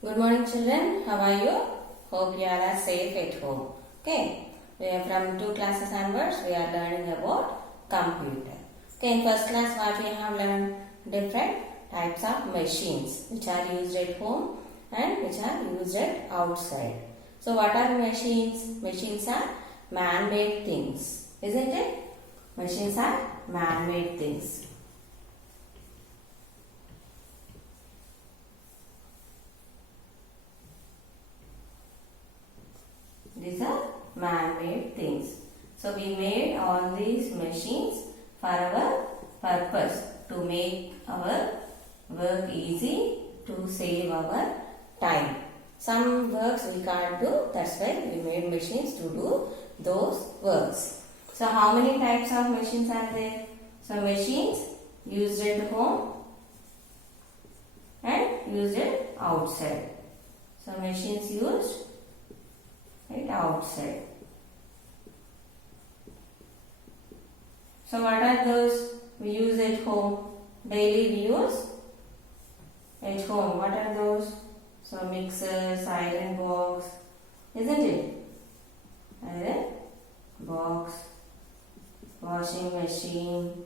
Good morning children, how are you? Hope you all are safe at home. Okay, from 2 classes onwards we are learning about computer. Okay, in first class what we have learned? Different types of machines which are used at home and which are used at outside. So what are machines? Machines are man-made things, isn't it? Machines are man-made things. These are man-made things. So we made all these machines for our purpose, to make our work easy, to save our time. Some works we can't do, that's why we made machines to do those works. So how many types of machines are there? So machines used at home and used at outside. So machines used at outside. So what are those we use at home? Daily we use at home. What are those? So mixers, iron box, isn't it? Iron box, washing machine,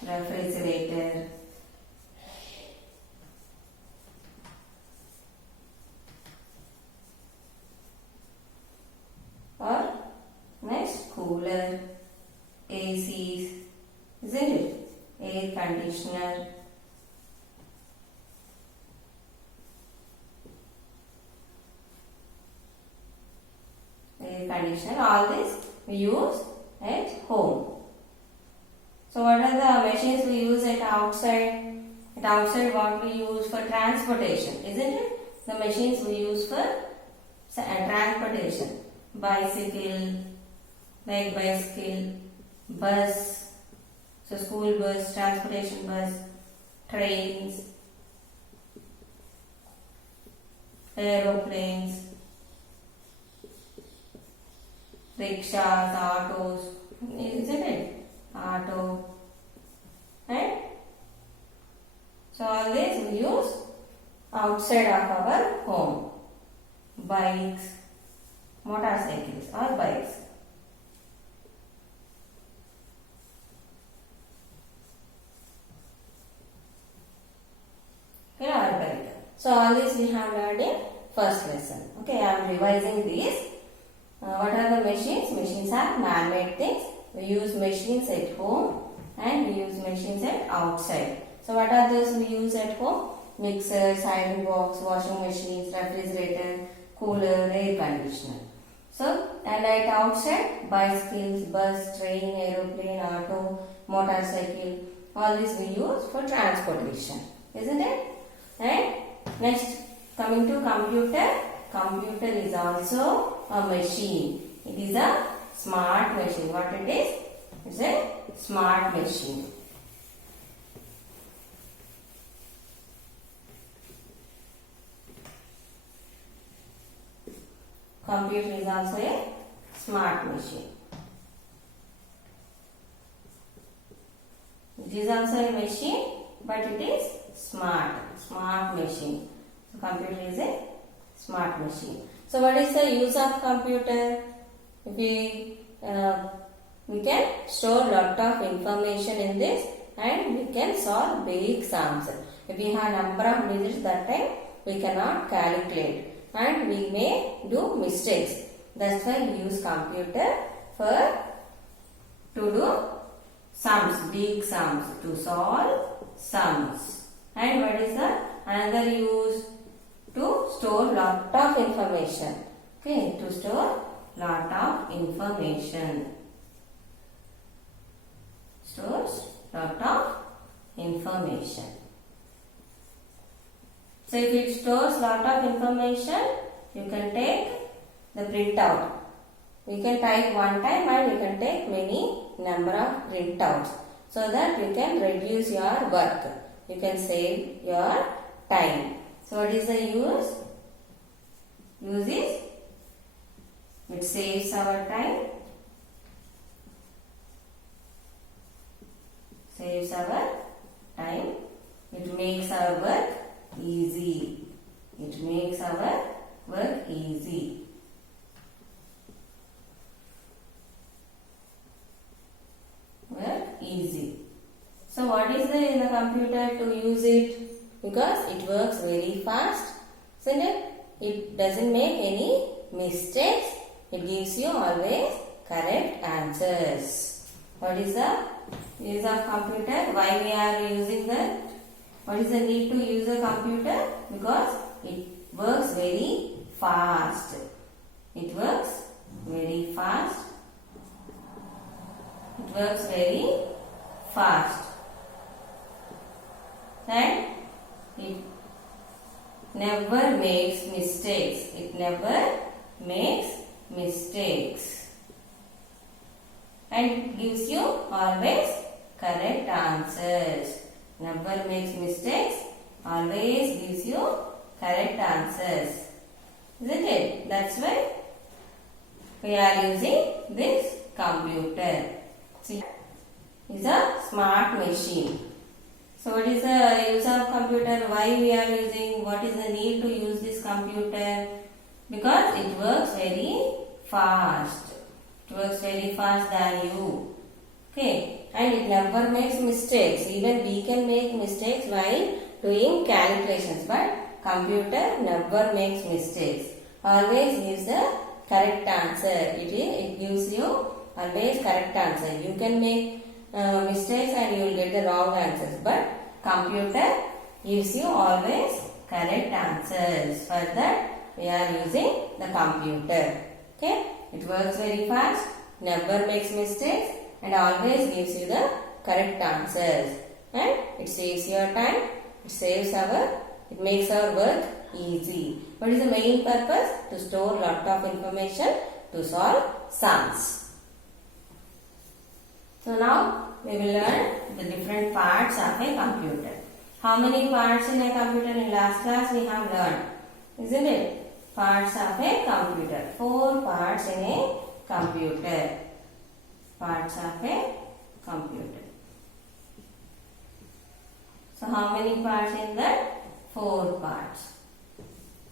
refrigerator, or next cooler, ACs, isn't it? Air conditioner, all this we use at home. So what are the machines we use at outside? At outside what we use for transportation, isn't it? The machines we use for transportation. Bicycle, like bicycle, bus, so school bus, transportation bus, trains, aeroplanes, rickshaws, autos, isn't it? Auto, and so all these we use outside of our home. Bikes, motorcycles or bikes. Okay, or bike. So all this we have learned in first lesson. Okay, I am revising these. What are the machines? Machines are man-made things. We use machines at home and we use machines at outside. So what are those we use at home? Mixers, iron box, washing machines, refrigerator, cooler, air conditioner. So and at outside, bicycles, bus, train, aeroplane, auto, motorcycle, all these we use for transportation, isn't it? And next, coming to computer. Computer is also a machine. It is a smart machine. What it is? It's a smart machine. Computer is also a smart machine. It is also a machine, but it is smart. Smart machine. So computer is a smart machine. So what is the use of computer? We can store lot of information in this and we can solve big sums. If we have number of digits, that time we cannot calculate and we may do mistakes. That's why we use computer to do sums, big sums, to solve sums. And what is the another use? To store lot of information. Okay, to store lot of information. Stores lot of information. So if it stores lot of information, you can take the printout. You can type one time and you can take many number of printouts, so that you can reduce your work. You can save your time. So what is the use? Use is it saves our time easy in the computer to use it because it works very fast, isn't it? It doesn't make any mistakes. It gives you always correct answers. What is the use of computer? Why we are using that? What is the need to use a computer? Because it works very fast. It works very fast. It works very fast. And it never makes mistakes. It never makes mistakes. And it gives you always correct answers. Never makes mistakes. Always gives you correct answers. Isn't it? That's why we are using this computer. See, it's a smart machine. So what is the use of computer? Why we are using? What is the need to use this computer? Because it works very fast. It works very fast than you. Okay. And it never makes mistakes. Even we can make mistakes while doing calculations. But computer never makes mistakes. Always gives the correct answer. It gives you always correct answer. You can make mistakes and you will get the wrong answers. But computer gives you always correct answers. For that we are using the computer. Okay. It works very fast. Never makes mistakes. And always gives you the correct answers. And it saves your time. It makes our work easy. What is the main purpose? To store lot of information to solve sums. So now we will learn the different parts of a computer. How many parts in a computer? In last class we have learned, isn't it? Parts of a computer. 4 parts in a computer. Parts of a computer. So how many parts in that? 4 parts.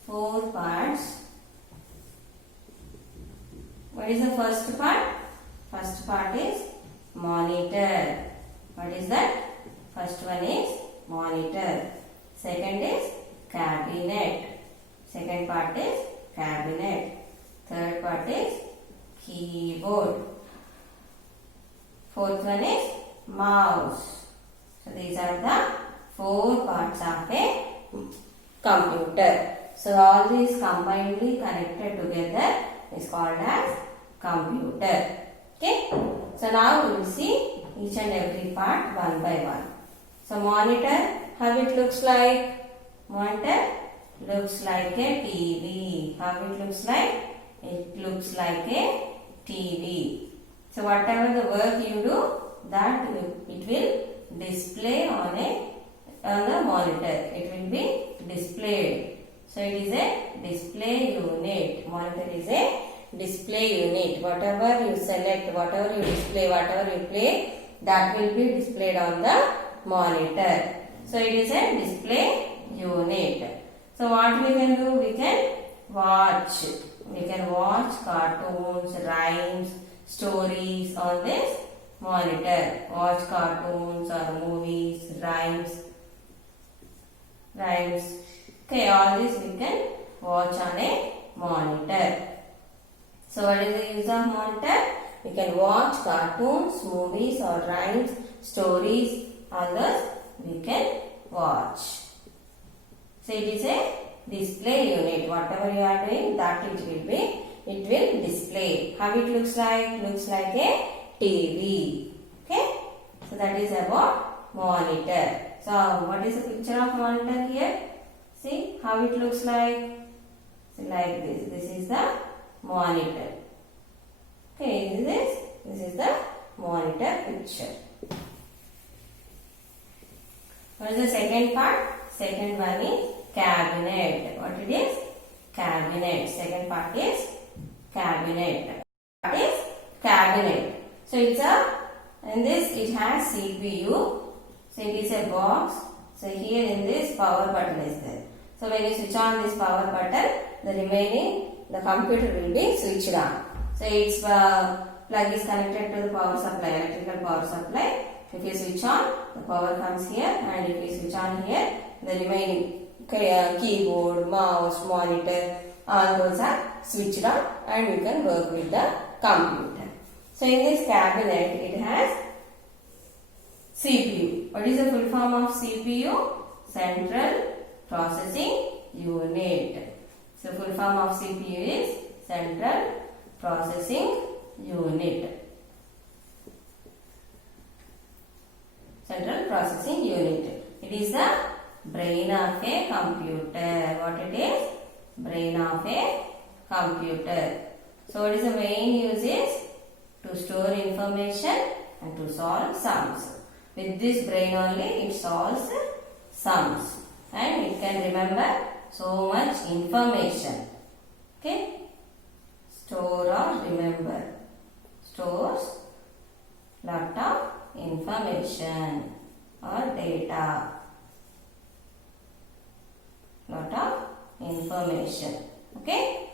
4 parts. What is the first part? First part is monitor. What is that? First one is monitor. Second is cabinet. Second part is cabinet. Third part is keyboard. Fourth one is mouse. So these are the 4 parts of a computer. So all these combinedly connected together is called as computer. Okay. So now we will see each and every part one by one. So monitor, how it looks like? Monitor looks like a TV. How it looks like? It looks like a TV. So whatever the work you do, that it will display on the monitor. It will be displayed. So it is a display unit. Monitor is a display unit. Whatever you select, whatever you display, whatever you play, that will be displayed on the monitor. So it is a display unit. So what we can do? We can watch. We can watch cartoons, rhymes, stories on this monitor. Watch cartoons or movies, rhymes. Okay, all this we can watch on a monitor. So what is the use of monitor? We can watch cartoons, movies or rhymes, stories. All those we can watch. So it is a display unit. Whatever you are doing, that it will display. How it looks like? Looks like a TV. Okay. So that is about monitor. So what is the picture of monitor here? See how it looks like. So like this. This is the monitor. Okay. This is the monitor picture. What is the second part? Second one is cabinet. What it is? Cabinet. Second part is cabinet. What is cabinet? So it's in this it has CPU. So it is a box. So here in this power button is there. So when you switch on this power button, the computer will be switched on. So its plug is connected to the power supply, electrical power supply. If you switch on, the power comes here, and if you switch on here, the remaining keyboard, mouse, monitor, all those are switched on, and you can work with the computer. So in this cabinet, it has CPU. What is the full form of CPU? Central Processing Unit. So full form of CPU is Central Processing Unit. Central Processing Unit. It is the brain of a computer. What it is? Brain of a computer. So what is the main use is? To store information and to solve sums. With this brain only it solves sums. And it can remember so much information. Okay? Store or remember. Stores lot of information or data. Lot of information. Okay?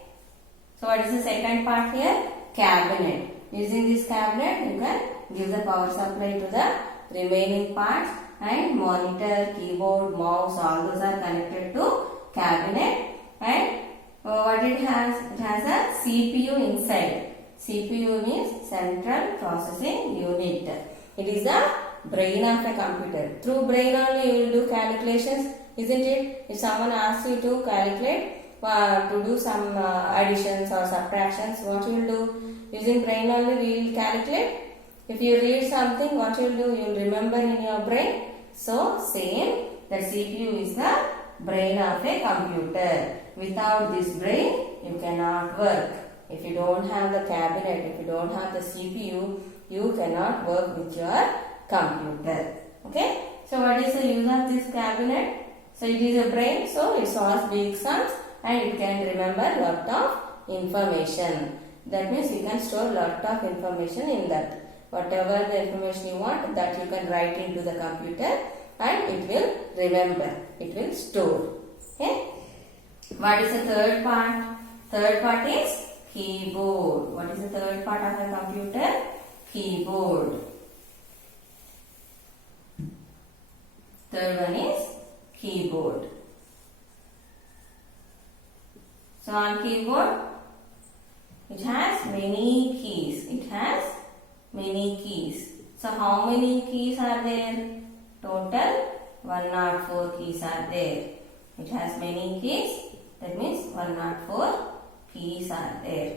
So what is the second part here? Cabinet. Using this cabinet, you can give the power supply to the remaining parts, and monitor, keyboard, mouse, all those are connected to cabinet. And what it has a CPU inside. CPU means Central Processing Unit. It is the brain of a computer. Through brain only you will do calculations, isn't it? If someone asks you to calculate, to do some additions or subtractions, what you will do? Using brain only we will calculate. If you read something, what you will do? You will remember in your brain. So same, the CPU is the brain of a computer. Without this brain, you cannot work. If you don't have the cabinet, if you don't have the CPU, you cannot work with your computer. Okay? So what is the use of this cabinet? So it is a brain, so it solves big sums and it can remember lot of information. That means you can store lot of information in that. Whatever the information you want, that you can write into the computer and it will remember. It will store. Okay? What is the third part? Third part is keyboard. What is the third part of a computer? Keyboard. Third one is keyboard. So on keyboard, it has many keys. It has many keys. So how many keys are there? Total 104 keys are there. It has many keys. That means 104 keys are there.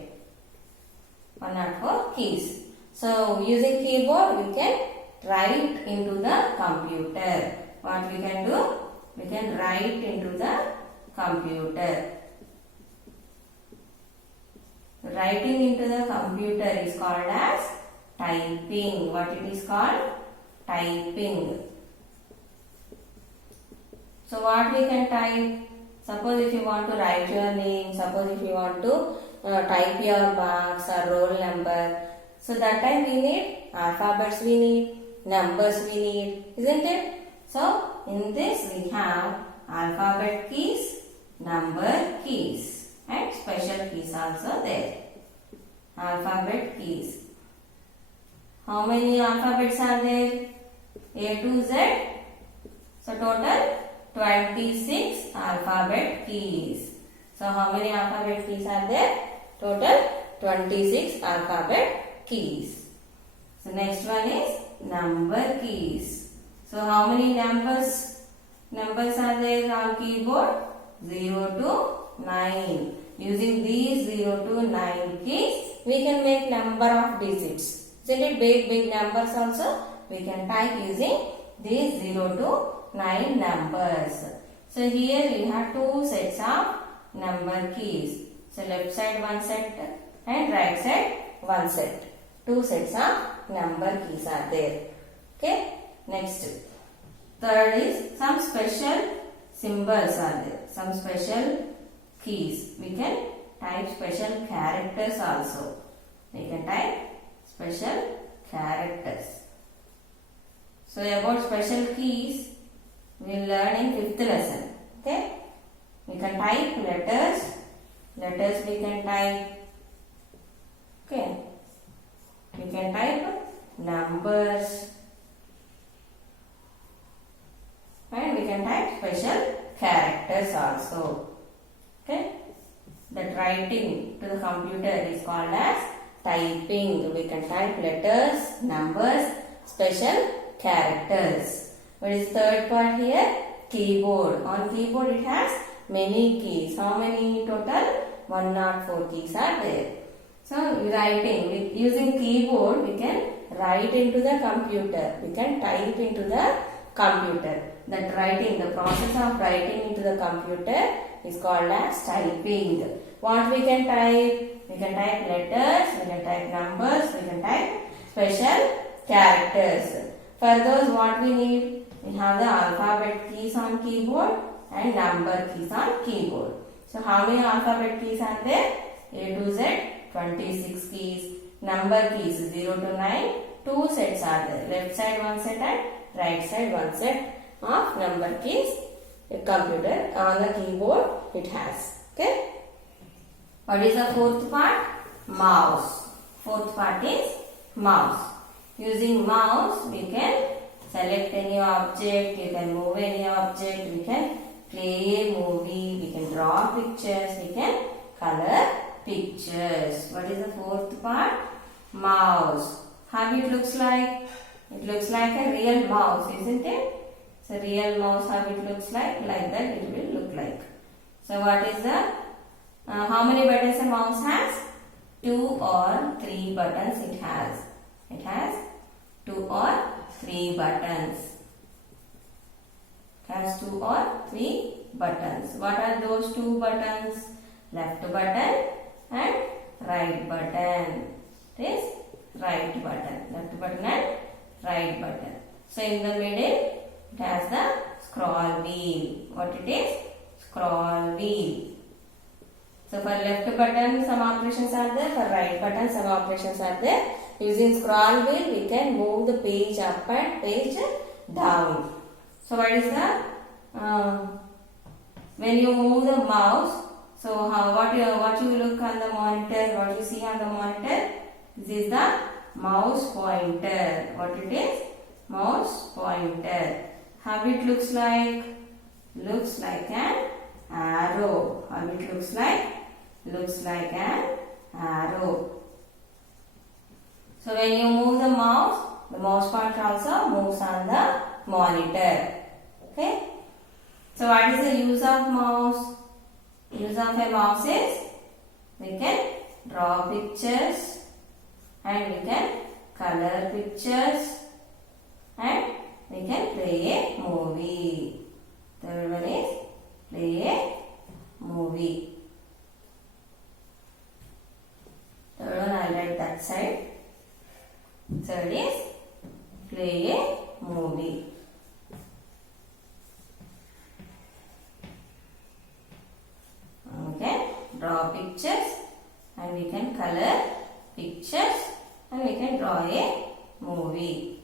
104 keys. So using keyboard we can write into the computer. What we can do? We can write into the computer. Writing into the computer is called as typing. What it is called? Typing. So what we can type? Suppose if you want to write your name, suppose if you want to type your marks or roll number. So that time we need alphabets, we need numbers, we need, isn't it? So in this we have alphabet keys, number keys and special keys also there. Alphabet keys. How many alphabets are there? A to Z. So total 26 alphabet keys. So how many alphabet keys are there? Total 26 alphabet keys. So next one is number keys. So how many numbers are there on keyboard? 0 to 9. Using these 0 to 9 keys, we can make number of digits. Isn't it? Big numbers also we can type using these 0 to 9 numbers. So here we have two sets of number keys. So left side one set and right side one set. Two sets of number keys are there. Okay. Next. Third is some special symbols are there. Some special keys. We can type special characters also. We can type special characters. So about special keys, we will learn in 5th lesson. Okay? We can type letters. Letters we can type. Okay? We can type numbers. writing to the computer is called as typing. We can type letters, numbers, special characters. What is third part here? Keyboard. On keyboard it has many keys. How many total? 104 keys are there. So writing, with using keyboard we can write into the computer. We can type into the computer. That writing, the process of writing into the computer is called as typing. What we can type? We can type letters, we can type numbers, we can type special characters. For those what we need? We have the alphabet keys on keyboard and number keys on keyboard. So how many alphabet keys are there? A to Z, 26 keys. Number keys 0 to 9, 2 sets are there. Left side one set and right side one set of number keys. A computer on the keyboard it has. Okay. What is the fourth part? Mouse. Fourth part is mouse. Using mouse we can select any object, you can move any object, we can play a movie, we can draw pictures, we can color pictures. What is the fourth part? Mouse. How it looks like? It looks like a real mouse, isn't it? So real mouse, how it looks like that it will look like. So what is the, how many buttons a mouse has? 2 or 3 buttons it has. It has 2 or 3 buttons. It has 2 or 3 buttons. What are those 2 buttons? Left button and right button. It is right button. Left button and right button. So in the middle it has the scroll wheel. What it is? Scroll wheel. So for left button some operations are there. For right button some operations are there. Using scroll wheel we can move the page up and page down. So what is the when you move the mouse, so what you look on the monitor, what you see on the monitor, this is the mouse pointer. What it is? Mouse pointer. How it looks like? Looks like an arrow. How it looks like? Looks like an arrow. So when you move the mouse pointer also moves on the monitor. Okay. So what is the use of mouse? Use of a mouse is we can draw pictures and we can color pictures and we can play a movie. Third one is play a movie. Third one I will write that side. Third is play a movie. We can draw pictures and we can color pictures and we can draw a movie.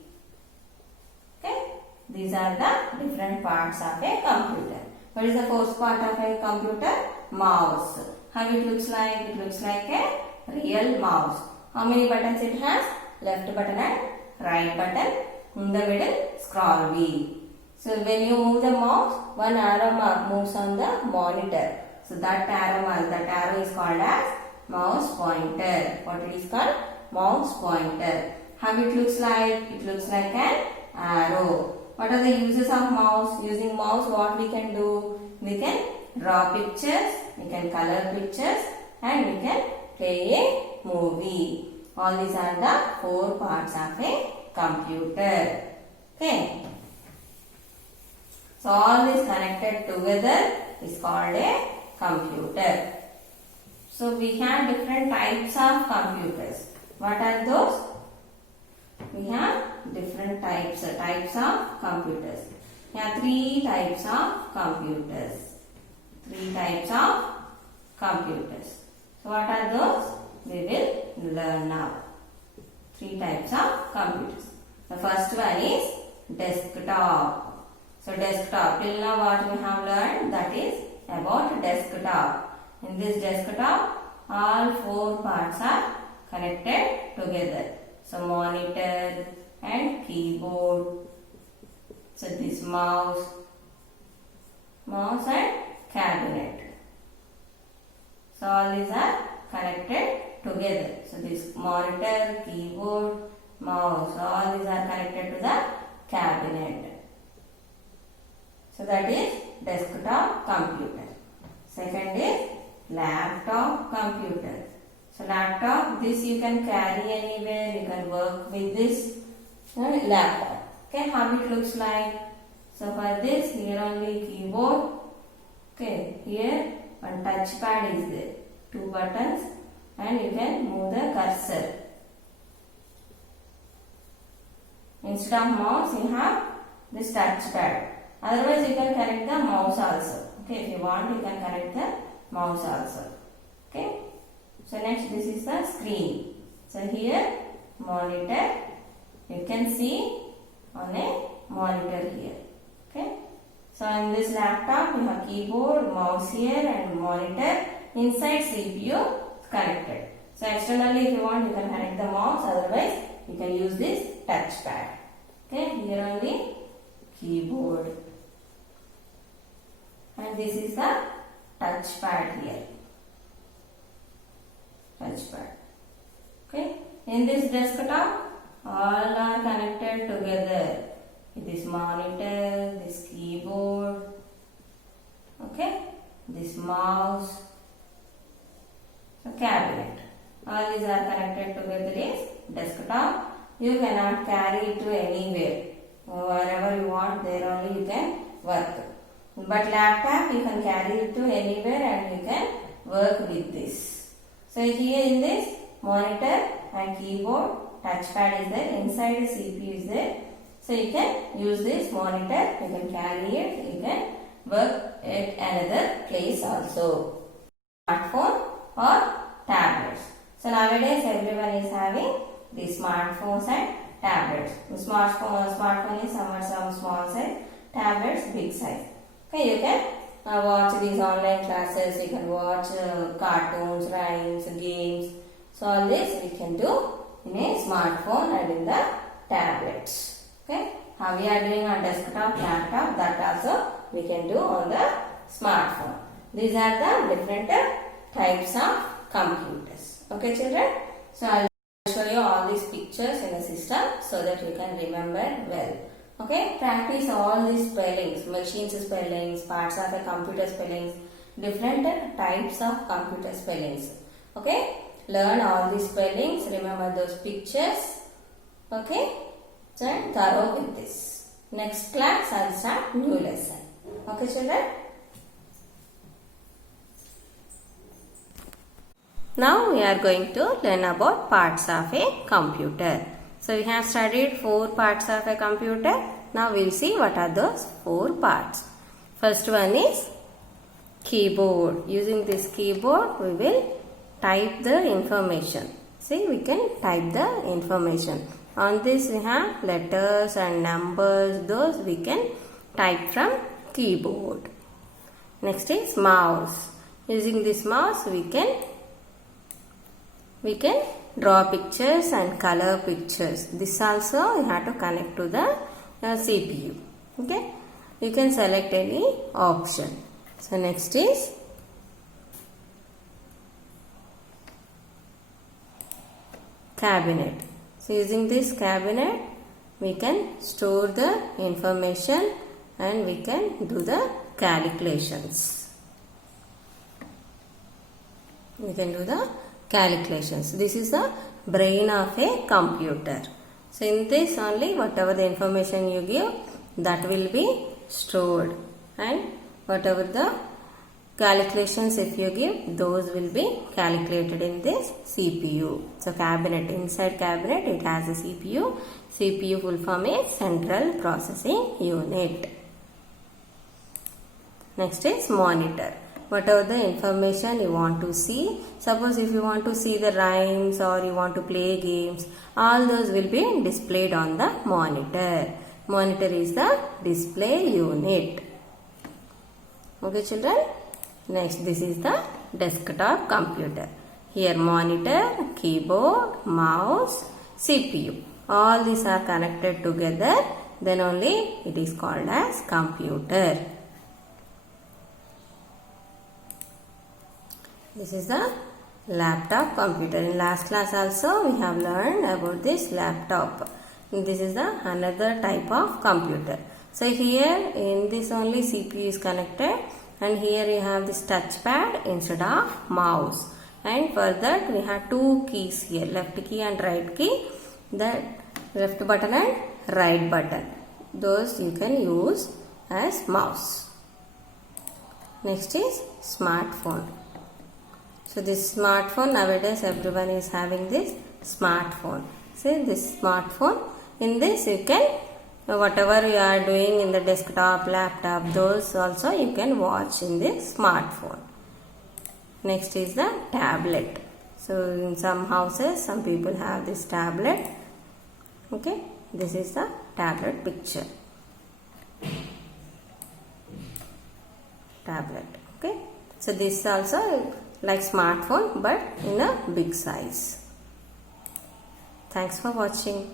Okay. These are the different parts of a computer. What is the fourth part of a computer? Mouse. How it looks like? It looks like a real mouse. How many buttons it has? Left button and right button. In the middle, scroll wheel. So when you move the mouse, one arrow mark moves on the monitor. So that arrow is called as mouse pointer. What it is called? Mouse pointer. How it looks like? It looks like an arrow. What are the uses of mouse? Using mouse, what we can do? We can draw pictures, we can color pictures, and we can play a movie. All these are the 4 parts of a computer. Okay. So all this connected together is called a computer. So we have different types of computers. What are those? We have different types of computers. We have 3 types of computers. 3 types of computers. So what are those? We will learn now. 3 types of computers. The first one is desktop. So desktop, till now what we have learned, that is about desktop. In this desktop, all 4 parts are connected together. So monitor and keyboard. So this mouse and cabinet. So all these are connected together. So this monitor, keyboard, mouse, all these are connected to the cabinet. So that is desktop computer. Second is laptop computer. So laptop, this you can carry anywhere, you can work with this laptop. Okay, how it looks like. So for this, here only keyboard. Okay, here one touchpad is there. 2 buttons and you can move the cursor. Instead of mouse, you have this touchpad. Otherwise, you can connect the mouse also. Okay, if you want, you can connect the mouse also. Okay. So next, this is the screen. So here, monitor. You can see on a monitor here. Okay. So in this laptop, you have keyboard, mouse here, and monitor. Inside CPU connected. So externally, if you want, you can connect the mouse. Otherwise, you can use this touchpad. Okay. Here only keyboard. And this is the touchpad here. Touchpad. Okay. In this desktop, all are connected together. This monitor, this keyboard, okay, this mouse, so cabinet. All these are connected together is desktop. You cannot carry it to anywhere. Wherever you want, there only you can work. But laptop, you can carry it to anywhere and you can work with this. So here in this monitor and keyboard, touchpad is there. Inside the CPU is there. So you can use this monitor, you can carry it, you can work at another place also. Smartphone or tablets. So nowadays everyone is having these smartphones and tablets. Smartphone is some small size, tablets big size. Okay, you can watch these online classes, you can watch cartoons, rhymes, games. So all this we can do in a smartphone and in the tablets. Okay, how we are doing on desktop, laptop, that also we can do on the smartphone. These are the different types of computers. Okay, children. So I will show you all these pictures in the system so that you can remember well. Okay, practice all these spellings, machines spellings, parts of a computer spellings, different types of computer spellings. Okay, learn all these spellings, remember those pictures. Okay. So thorough with this. Next class I will start new lesson. Okay, children. Now we are going to learn about parts of a computer. So we have studied 4 parts of a computer. Now we will see what are those 4 parts. First one is keyboard. Using this keyboard we will type the information. See, we can type the information. On this we have letters and numbers, those we can type from keyboard. Next is mouse. Using this mouse we can draw pictures and color pictures. This also you have to connect to the CPU. Okay, you can select any option. So next is cabinet. So using this cabinet, we can store the information and we can do the calculations. We can do the calculations. This is the brain of a computer. So in this only whatever the information you give, that will be stored, and whatever the calculations if you give, those will be calculated in this CPU. So cabinet, inside cabinet it has a CPU. CPU full form is Central Processing Unit. Next is monitor. Whatever the information you want to see, suppose if you want to see the rhymes or you want to play games, all those will be displayed on the monitor. Monitor is the display unit. Okay, children. Next, this is the desktop computer. Here monitor, keyboard, mouse, CPU. All these are connected together. Then only it is called as computer. This is the laptop computer. In last class also we have learned about this laptop. This is the another type of computer. So here in this only CPU is connected, and here you have this touchpad instead of mouse. And for that we have two keys here, left key and right key. The left button and right button, those you can use as mouse. Next is smartphone. So this smartphone, nowadays everyone is having this smartphone. See this smartphone, in this you can, whatever you are doing in the desktop, laptop, those also you can watch in this smartphone. Next is the tablet. So in some houses, some people have this tablet. Okay, this is the tablet picture. Tablet. Okay, so this is also like smartphone but in a big size. Thanks for watching.